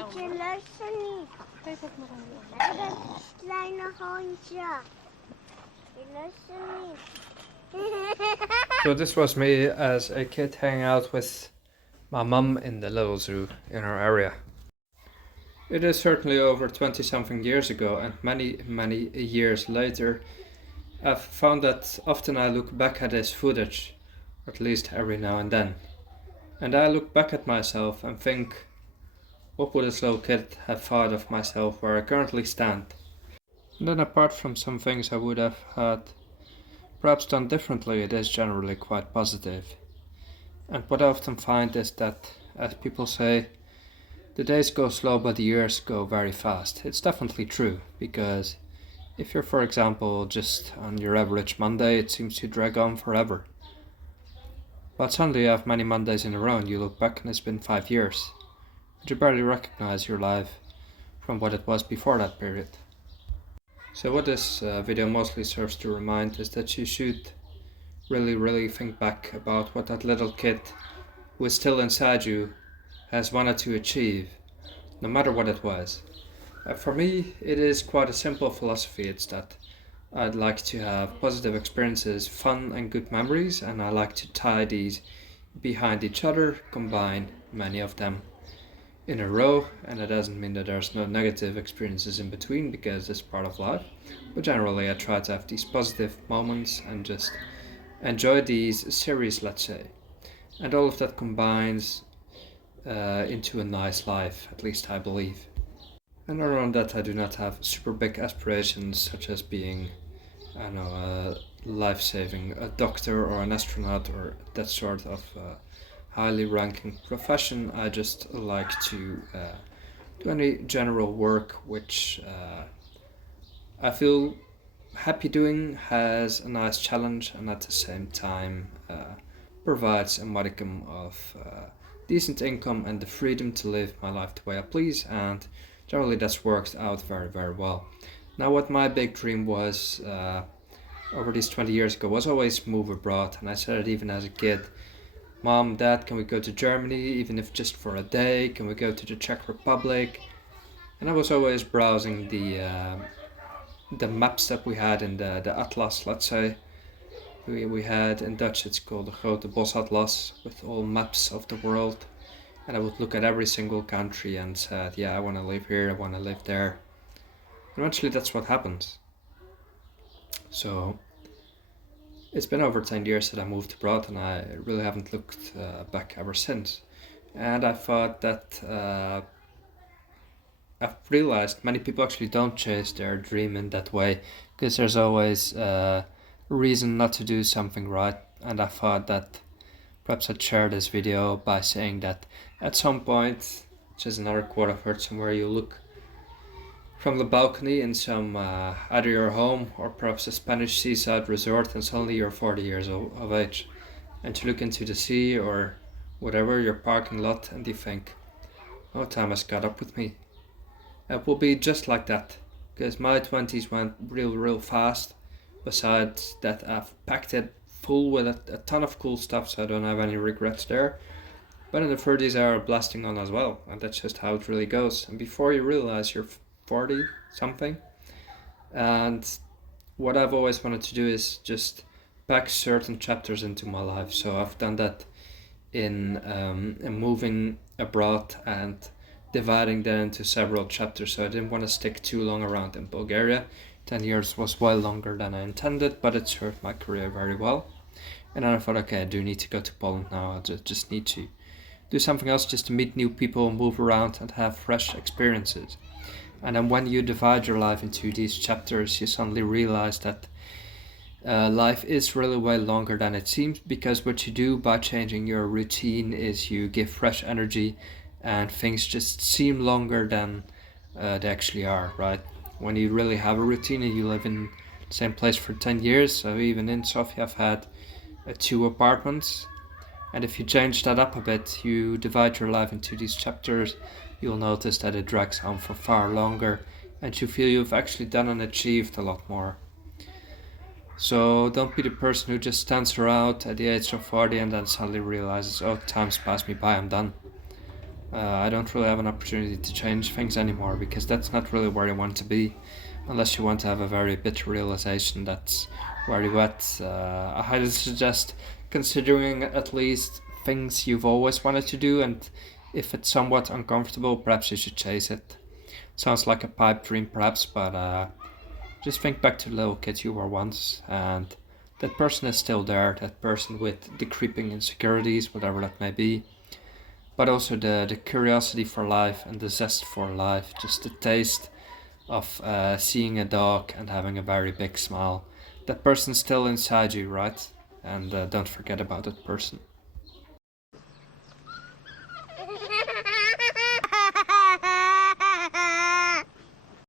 hondje, luister niet. Geef ook maar aan die ander. Hè, dat kleine hondje. Je luistert niet. So this was me as a kid hanging out with my mum in the little zoo in our area. It is certainly over 20 something years ago, and many years later I've found that often I look back at this footage, or at least every now and then, and I look back at myself and think, what would this little kid have thought of myself where I currently stand? And then apart from some things I would have had perhaps done differently, it is generally quite positive. And what I often find is that, as people say, the days go slow but the years go very fast. It's definitely true, because if you're, for example, just on your average Monday, it seems to drag on forever. But suddenly you have many Mondays in a row and you look back and it's been 5 years. But you barely recognize your life from what it was before that period. So what this video mostly serves to remind is that you should really think back about what that little kid who is still inside you has wanted to achieve, no matter what it was. For me, it is quite a simple philosophy. It's that I'd like to have positive experiences, fun and good memories, and I like to tie these behind each other, combine many of them in a row, and that doesn't mean that there's no negative experiences in between, because it's part of life, but generally I try to have these positive moments and just enjoy these series, let's say, and all of that combines into a nice life, at least I believe. And around that I do not have super big aspirations, such as being, I don't know, a life-saving a doctor or an astronaut or that sort of highly ranking profession. I just like to do any general work which I feel happy doing, has a nice challenge, and at the same time provides a modicum of decent income and the freedom to live my life the way I please, and generally that's worked out very well. Now what my big dream was over these 20 years ago was always move abroad, and I said it even as a kid. Mom, Dad, can we go to Germany, even if just for a day? Can we go to the Czech Republic? And I was always browsing the maps that we had in the atlas, let's say. We had, in Dutch it's called the Grote Bosatlas, with all maps of the world. And I would look at every single country and said, yeah, I want to live here, I want to live there. And eventually that's what happens. So it's been over 10 years that I moved abroad, and I really haven't looked back ever since. And I thought that I've realized many people actually don't chase their dream in that way, because there's always a reason not to do something right. And I thought that perhaps I'd share this video by saying that at some point, which is another quote I've heard somewhere, you look from the balcony in some either your home or perhaps a Spanish seaside resort, and suddenly you're 40 years of age, and you look into the sea or whatever, your parking lot, and you think, oh, time has caught up with me. It will be just like that, because my 20s went real fast. Besides that, I've packed it full with a ton of cool stuff, so I don't have any regrets there. But in the 30s are blasting on as well, and that's just how it really goes. And before you realize you're 40 something, and what I've always wanted to do is just pack certain chapters into my life. So I've done that in moving abroad and dividing that into several chapters. So I didn't want to stick too long around in Bulgaria. 10 years was well longer than I intended, but it served my career very well. And then I thought, okay, I do need to go to Poland now. I just need to do something else, just to meet new people, move around and have fresh experiences. And then when you divide your life into these chapters, you suddenly realize that life is really way longer than it seems, because what you do by changing your routine is you give fresh energy, and things just seem longer than they actually are, right? When you really have a routine and you live in the same place for 10 years, so even in Sofia I've had 2 apartments, and if you change that up a bit, you divide your life into these chapters, you'll notice that it drags on for far longer, and you feel you've actually done and achieved a lot more. So don't be the person who just stands around at the age of 40 and then suddenly realizes, oh, time's passed me by, I'm done. I don't really have an opportunity to change things anymore because that's not really where you want to be, unless you want to have a very bitter realization that's where you're at. I highly suggest considering at least things you've always wanted to do, and if it's somewhat uncomfortable, perhaps you should chase it. Sounds like a pipe dream, perhaps, but just think back to the little kid you were once, and that person is still there, that person with the creeping insecurities, whatever that may be, but also the curiosity for life and the zest for life, just the taste of seeing a dog and having a very big smile. That person's still inside you, right? And don't forget about that person.